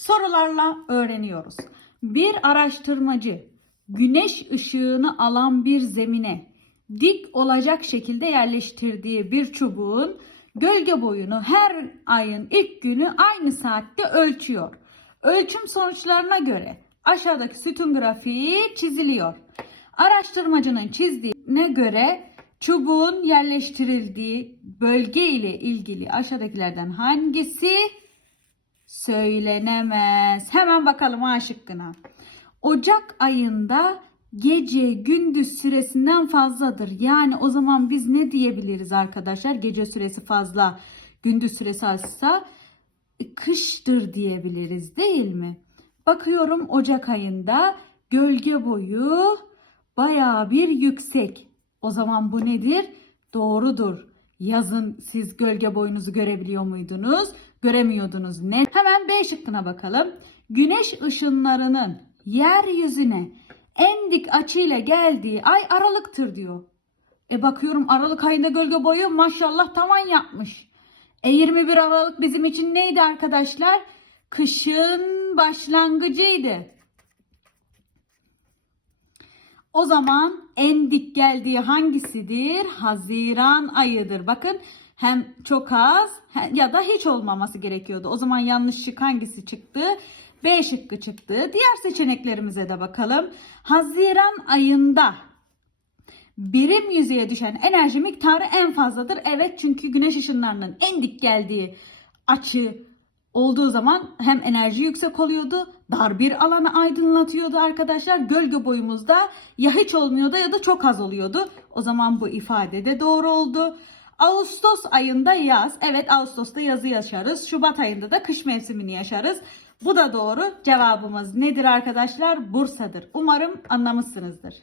sorularla öğreniyoruz. Bir araştırmacı güneş ışığını alan bir zemine dik olacak şekilde yerleştirdiği bir çubuğun gölge boyunu her ayın ilk günü aynı saatte ölçüyor. Ölçüm sonuçlarına göre aşağıdaki sütun grafiği çiziliyor. Araştırmacının çizdiğine göre çubuğun yerleştirildiği bölge ile ilgili aşağıdakilerden hangisi söylenemez? Hemen bakalım A şıkkına. Ocak ayında gece gündüz süresinden fazladır. Yani o zaman biz ne diyebiliriz arkadaşlar? Gece süresi fazla, gündüz süresi azsa kıştır diyebiliriz değil mi? Bakıyorum Ocak ayında gölge boyu bayağı bir yüksek. O zaman bu nedir? Doğrudur. Yazın siz gölge boyunuzu görebiliyor muydunuz? Göremiyordunuz. Ne? Hemen B şıkkına bakalım. Güneş ışınlarının yeryüzüne en dik açıyla geldiği ay Aralık'tır diyor. E bakıyorum Aralık ayında gölge boyu maşallah tavan yapmış. E 21 Aralık bizim için neydi arkadaşlar? Kışın başlangıcıydı. O zaman en dik geldiği hangisidir? Haziran ayıdır. Bakın hem çok az ya da hiç olmaması gerekiyordu. O zaman yanlış şık hangisi çıktı? B şıkkı çıktı. Diğer seçeneklerimize de bakalım. Haziran ayında birim yüzeye düşen enerji miktarı en fazladır. Evet çünkü güneş ışınlarının en dik geldiği açı olduğu zaman hem enerji yüksek oluyordu, dar bir alanı aydınlatıyordu arkadaşlar. Gölge boyumuzda ya hiç olmuyordu ya da çok az oluyordu. O zaman bu ifade de doğru oldu. Ağustos ayında yaz. Evet Ağustos'ta yazı yaşarız. Şubat ayında da kış mevsimini yaşarız. Bu da doğru. Cevabımız nedir arkadaşlar? Bursa'dır. Umarım anlamışsınızdır.